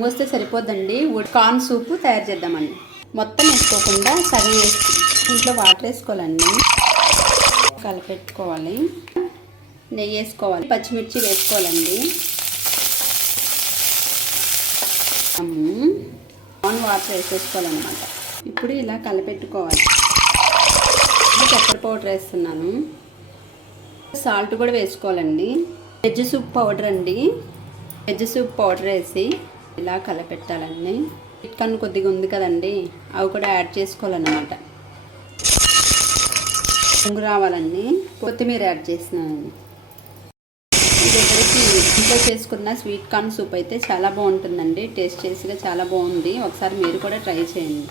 పొంగు వస్తే సరిపోద్దండి. Corn soup తయారు చేద్దామండి. మొత్తం వేసుకోకుండా సగం వేసి ఇంట్లో వాటర్ వేసుకోవాలండి. కలిపెట్టుకోవాలి. నెయ్యి వేసుకోవాలి. పచ్చిమిర్చి వేసుకోవాలండి. కార్న్ వాటర్ వేసేసుకోవాలన్నమాట. ఇప్పుడు ఇలా కలిపెట్టుకోవాలి. పెప్పర్ పౌడర్ వేస్తున్నాను. సాల్ట్ కూడా వేసుకోవాలండి. వెజ్ సూప్ పౌడర్ అండి. వెజ్ సూప్ పౌడర్ వేసి ఇలా కలపెట్టాలండి. స్వీట్ కార్న్ కొద్దిగా ఉంది కదండి, అవి కూడా యాడ్ చేసుకోవాలన్నమాట. పొంగు రావాలండి. కొత్తిమీర యాడ్ చేస్తున్నానండి. దగ్గరికి ఇంట్లో చేసుకున్న స్వీట్ కార్న్ సూప్ అయితే చాలా బాగుంటుందండి. టేస్ట్ చేసిగా చాలా బాగుంది. ఒకసారి మీరు కూడా ట్రై చేయండి.